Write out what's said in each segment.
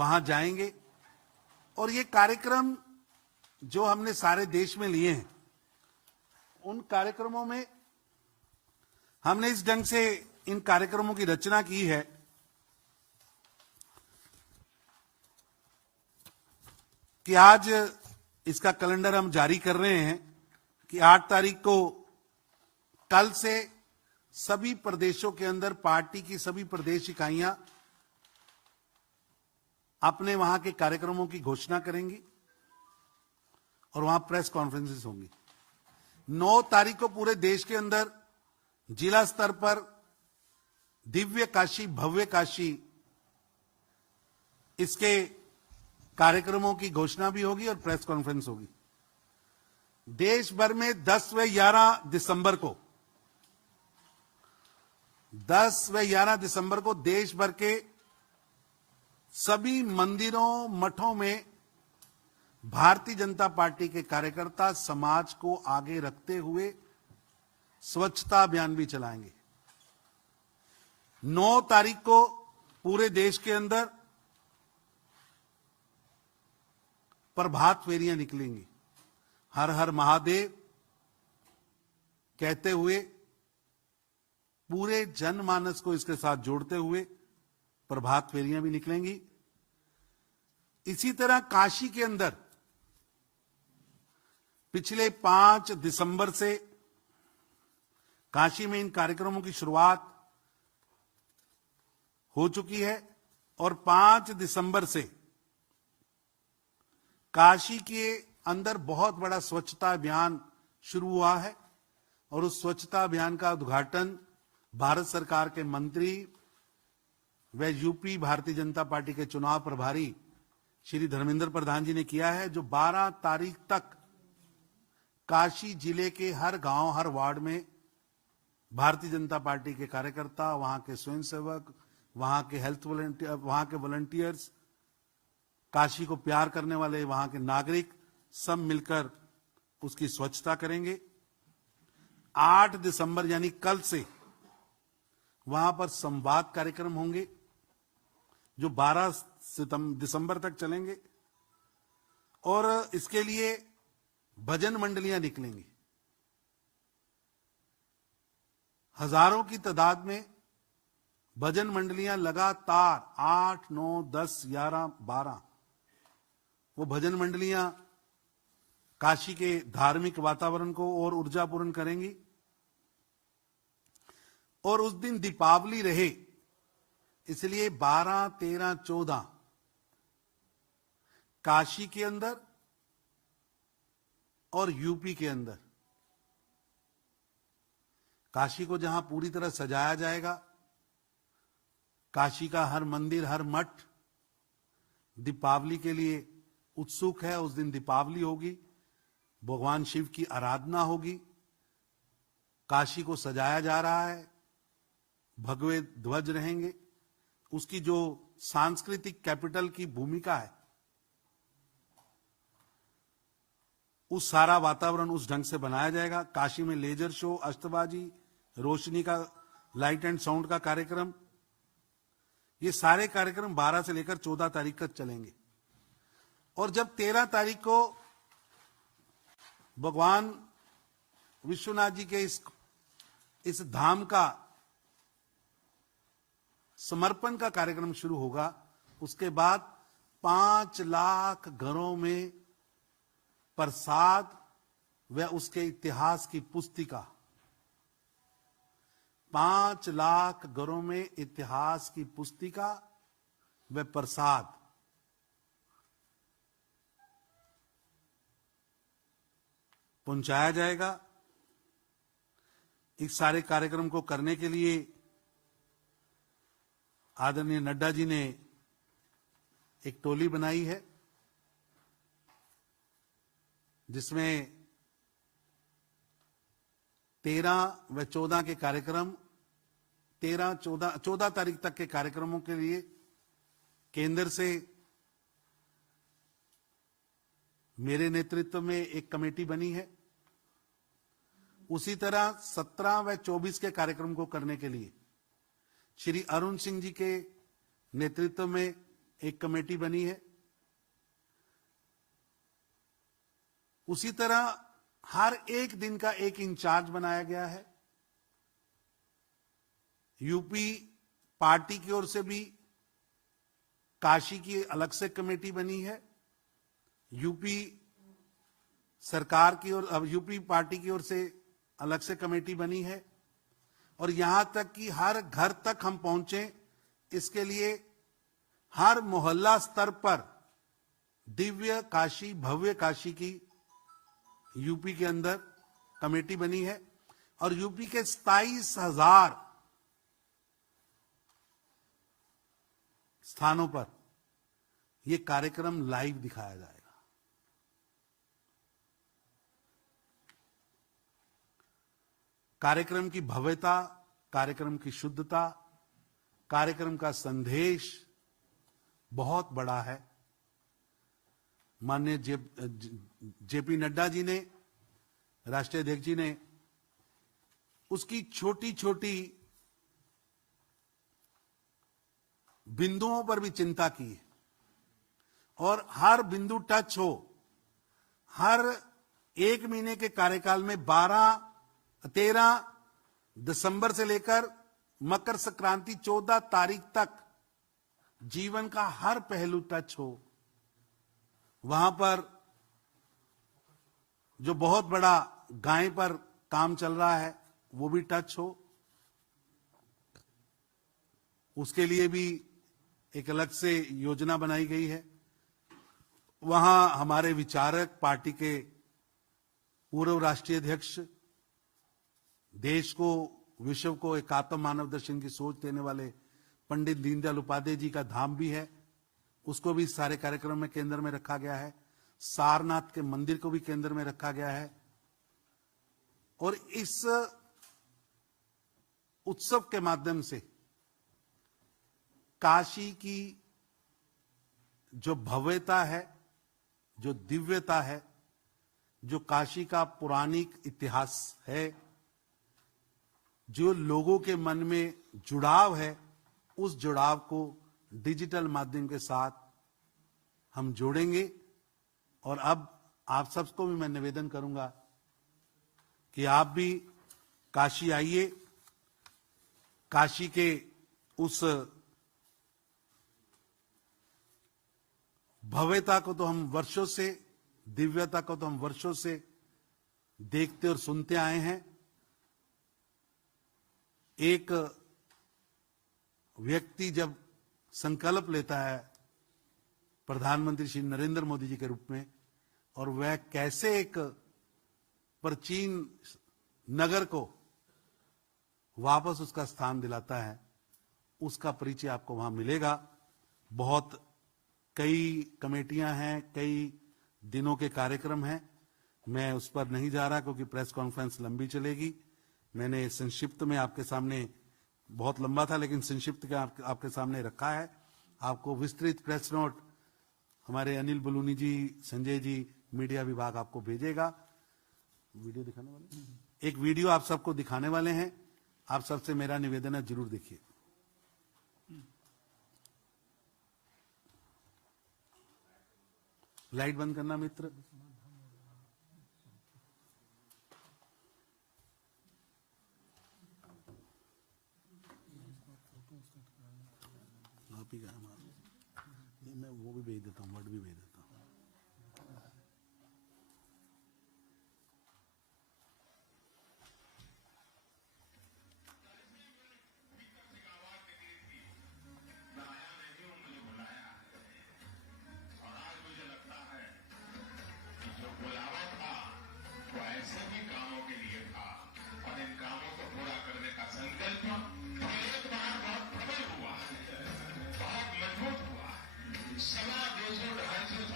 वहां जाएंगे। और ये कार्यक्रम जो हमने सारे देश में लिए हैं, उन कार्यक्रमों में हमने इस ढंग से इन कार्यक्रमों की रचना की है कि आज इसका कैलेंडर हम जारी कर रहे हैं कि 8 तारीख को कल से सभी प्रदेशों के अंदर पार्टी की सभी प्रदेश इकाइयां अपने वहां के कार्यक्रमों की घोषणा करेंगी और वहां प्रेस कॉन्फ्रेंसेस होंगी। 9 तारीख को पूरे देश के अंदर जिला स्तर पर दिव्य काशी भव्य काशी इसके कार्यक्रमों की घोषणा भी होगी और प्रेस कॉन्फ्रेंस होगी। देश भर में 10 व 11 दिसंबर को 10 व 11 दिसंबर को देश भर के सभी मंदिरों मठों में भारतीय जनता पार्टी के कार्यकर्ता समाज को आगे रखते हुए स्वच्छता अभियान भी चलाएंगे। 9 तारीख को पूरे देश के अंदर प्रभात फेरियां निकलेंगी। हर हर महादेव कहते हुए पूरे जनमानस को इसके साथ जोड़ते हुए प्रभात फेरियां भी निकलेंगी। इसी तरह काशी के अंदर पिछले 5 दिसंबर से काशी में इन कार्यक्रमों की शुरुआत हो चुकी है और 5 दिसंबर से काशी के अंदर बहुत बड़ा स्वच्छता अभियान शुरू हुआ है और उस स्वच्छता अभियान का उद्घाटन भारत सरकार के मंत्री व यूपी भारतीय जनता पार्टी के चुनाव प्रभारी श्री धर्मेंद्र प्रधान जी ने किया है, जो 12 तारीख तक काशी जिले के हर गांव हर वार्ड में भारतीय जनता पार्टी के कार्यकर्ता, वहां के स्वयंसेवक, वहां के हेल्थ वॉलंटियर, वहां के वॉलंटियर्स, काशी को प्यार करने वाले वहां के नागरिक सब मिलकर उसकी स्वच्छता करेंगे। 8 दिसंबर यानी कल से वहां पर संवाद कार्यक्रम होंगे जो 12 दिसंबर तक चलेंगे और इसके लिए भजन मंडलियां निकलेंगी। हजारों की तादाद में भजन मंडलियां लगातार 8, 9, 10, 11, 12 वो भजन मंडलियां काशी के धार्मिक वातावरण को और ऊर्जापूर्ण करेंगी। और उस दिन दीपावली रहे इसलिए 12, 13, 14 काशी के अंदर और यूपी के अंदर काशी को जहां पूरी तरह सजाया जाएगा, काशी का हर मंदिर हर मठ दीपावली के लिए उत्सुक है। उस दिन दीपावली होगी, भगवान शिव की आराधना होगी, काशी को सजाया जा रहा है, भगवे ध्वज रहेंगे। उसकी जो सांस्कृतिक कैपिटल की भूमिका है, उस सारा वातावरण उस ढंग से बनाया जाएगा। काशी में लेजर शो, अष्टबाजी, रोशनी का लाइट एंड साउंड का कार्यक्रम, ये सारे कार्यक्रम 12 से लेकर 14 तारीख तक चलेंगे। और जब 13 तारीख को भगवान विश्वनाथ जी के इस धाम का समर्पण का कार्यक्रम शुरू होगा, उसके बाद 5 लाख घरों में प्रसाद व उसके इतिहास की पुस्तिका, 5 लाख घरों में इतिहास की पुस्तिका व प्रसाद पहुंचाया जाएगा। इस सारे कार्यक्रम को करने के लिए आदरणीय नड्डा जी ने एक टोली बनाई है जिसमें 13 व 14 के कार्यक्रम, 14 तारीख तक के कार्यक्रमों के लिए केंद्र से मेरे नेतृत्व में एक कमेटी बनी है। उसी तरह 17 व 24 के कार्यक्रम को करने के लिए श्री अरुण सिंह जी के नेतृत्व में एक कमेटी बनी है। उसी तरह हर एक दिन का एक इंचार्ज बनाया गया है। यूपी पार्टी की ओर से भी काशी की अलग से कमेटी बनी है। यूपी सरकार की ओर, अब यूपी पार्टी की ओर से अलग से कमेटी बनी है। और यहां तक कि हर घर तक हम पहुंचे, इसके लिए हर मोहल्ला स्तर पर दिव्य काशी, भव्य काशी की यूपी के अंदर कमेटी बनी है। और यूपी के 27,000 स्थानों पर यह कार्यक्रम लाइव दिखाया जाएगा। कार्यक्रम की भव्यता, कार्यक्रम की शुद्धता, कार्यक्रम का संदेश बहुत बड़ा है। माननीय जेपी नड्डा जी ने, राष्ट्रीय अध्यक्ष जी ने उसकी छोटी छोटी बिंदुओं पर भी चिंता की है और हर बिंदु टच हो। हर एक महीने के कार्यकाल में 13 दिसंबर से लेकर मकर संक्रांति 14 तारीख तक जीवन का हर पहलू टच हो। वहां पर जो बहुत बड़ा गाय पर काम चल रहा है वो भी टच हो। उसके लिए भी एक अलग से योजना बनाई गई है। वहां हमारे विचारक, पार्टी के पूर्व राष्ट्रीय अध्यक्ष, देश को, विश्व को एकात्म मानव दर्शन की सोच देने वाले पंडित दीनदयाल उपाध्याय जी का धाम भी है। उसको भी सारे कार्यक्रम में केंद्र में रखा गया है। सारनाथ के मंदिर को भी केंद्र में रखा गया है। और इस उत्सव के माध्यम से काशी की जो भव्यता है, जो दिव्यता है, जो काशी का पौराणिक इतिहास है, जो लोगों के मन में जुड़ाव है, उस जुड़ाव को डिजिटल माध्यम के साथ हम जोड़ेंगे। और अब आप सबको भी मैं निवेदन करूंगा कि आप भी काशी आइए। काशी के उस भव्यता को तो हम वर्षों से, दिव्यता को तो हम वर्षों से देखते और सुनते आए हैं। एक व्यक्ति जब संकल्प लेता है प्रधानमंत्री श्री नरेंद्र मोदी जी के रूप में, और वह कैसे एक प्राचीन नगर को वापस उसका स्थान दिलाता है, उसका परिचय आपको वहां मिलेगा। बहुत कई कमेटियां हैं, कई दिनों के कार्यक्रम हैं। मैं उस पर नहीं जा रहा क्योंकि प्रेस कॉन्फ्रेंस लंबी चलेगी। मैंने संक्षिप्त में आपके सामने, बहुत लंबा था लेकिन संक्षिप्त के आपके सामने रखा है। आपको विस्तृत प्रेस नोट हमारे अनिल बलूनी जी, संजय जी, मीडिया विभाग आपको भेजेगा। वीडियो दिखाने वाले, एक वीडियो आप सबको दिखाने वाले हैं। आप सबसे मेरा निवेदन है, जरूर देखिए। लाइट बंद करना मित्र। आप ही का मैं वो भी भेज देता हूँ, वर्ड भी भेज देता हूँ। सवा 200-250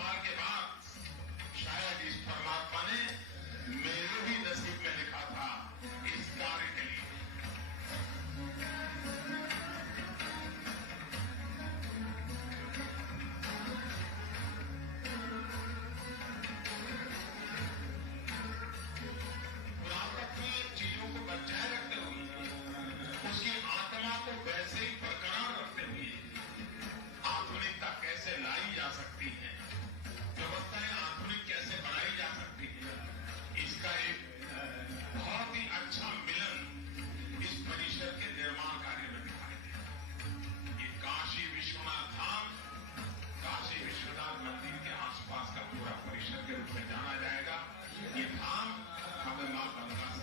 सकती हैं, व्यवस्थाएं आधुनिक कैसे बनाई जा सकती हैं, इसका एक बहुत ही अच्छा मिलन इस परिसर के निर्माण कार्य में दिखाई दिया। ये काशी विश्वनाथ धाम, काशी विश्वनाथ मंदिर के आसपास का पूरा परिसर के रूप में जाना जाएगा। ये धाम हमें मां गंगा से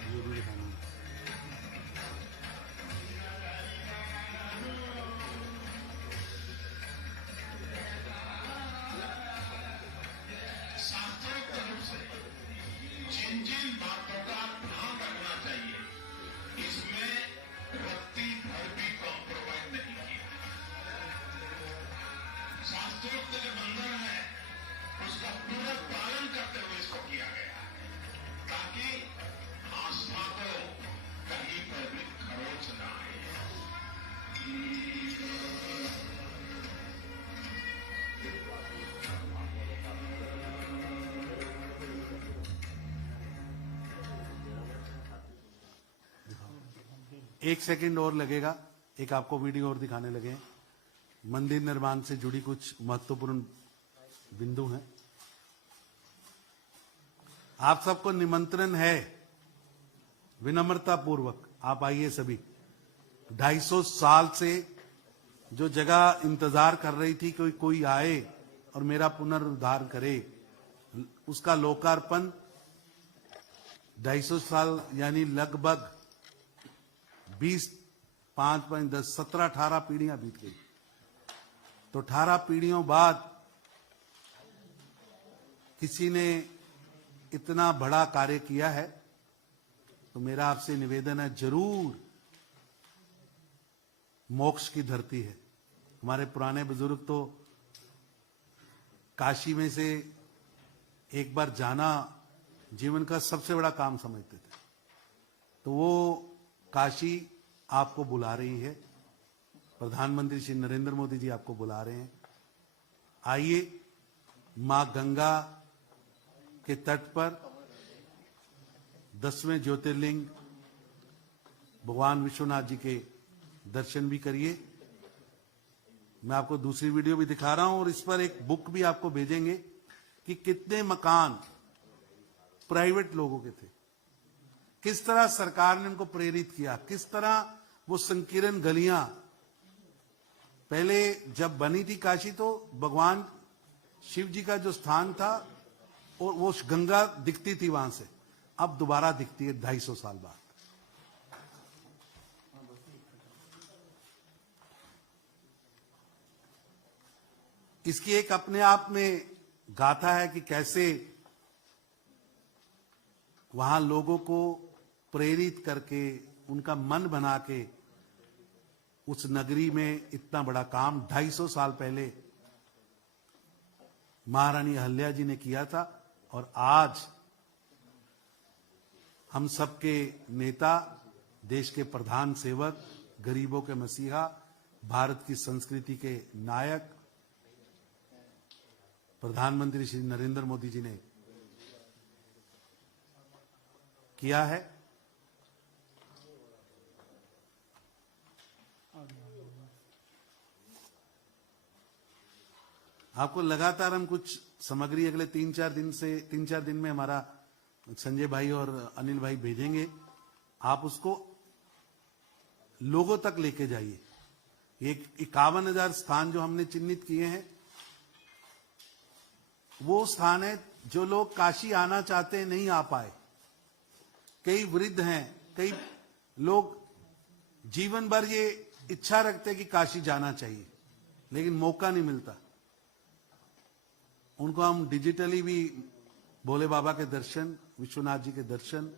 शास्त्रोक्त रूप से जिन जिन बातों का ध्यान रखना चाहिए, इसमें रत्ती भर भी कॉम्प्रोमाइज नहीं किया। शास्त्रोक्त जो बंधन है उसका पूरा पालन करते हुए इसको किया गया है, ताकि आस्था को कहीं पर भी खरोच न आए। एक सेकंड और लगेगा, एक आपको वीडियो और दिखाने लगे हैं। मंदिर निर्माण से जुड़ी कुछ महत्वपूर्ण बिंदु हैं। आप सबको निमंत्रण है, विनम्रता पूर्वक आप आइए सभी। 250 साल से जो जगह इंतजार कर रही थी कि कोई आए और मेरा पुनरुद्धार करे, उसका लोकार्पण 250 साल यानी लगभग 20, 5, 5, 10, 17, 18 पीढ़ियां बीत गई। तो 18 पीढ़ियों बाद किसी ने इतना बड़ा कार्य किया है, तो मेरा आपसे निवेदन है, जरूर मोक्ष की धरती है। हमारे पुराने बुजुर्ग तो काशी में से एक बार जाना जीवन का सबसे बड़ा काम समझते थे। तो वो काशी आपको बुला रही है, प्रधानमंत्री श्री नरेंद्र मोदी जी आपको बुला रहे हैं। आइए, मां गंगा के तट पर 10वें ज्योतिर्लिंग भगवान विश्वनाथ जी के दर्शन भी करिए। मैं आपको दूसरी वीडियो भी दिखा रहा हूं और इस पर एक बुक भी आपको भेजेंगे कि कितने मकान प्राइवेट लोगों के थे, किस तरह सरकार ने उनको प्रेरित किया, किस तरह वो संकीर्ण गलियां, पहले जब बनी थी काशी तो भगवान शिव जी का जो स्थान था और वो गंगा दिखती थी वहां से, अब दोबारा दिखती है 250 साल बाद। इसकी एक अपने आप में गाथा है कि कैसे वहां लोगों को प्रेरित करके उनका मन बना के उस नगरी में इतना बड़ा काम 250 साल पहले महारानी अहल्या जी ने किया था। और आज हम सबके नेता, देश के प्रधान सेवक, गरीबों के मसीहा, भारत की संस्कृति के नायक प्रधानमंत्री श्री नरेंद्र मोदी जी ने किया है। आपको लगातार हम कुछ सामग्री अगले 3-4 दिन में हमारा संजय भाई और अनिल भाई भेजेंगे। आप उसको लोगों तक लेके जाइए। ये 51,000 स्थान जो हमने चिन्हित किए हैं, वो स्थान है जो लोग काशी आना चाहते हैं, नहीं आ पाए। कई वृद्ध हैं, कई लोग जीवन भर ये इच्छा रखते हैं कि काशी जाना चाहिए, लेकिन मौका नहीं मिलता। उनको हम डिजिटली भी भोले बाबा के दर्शन, विश्वनाथ जी के दर्शन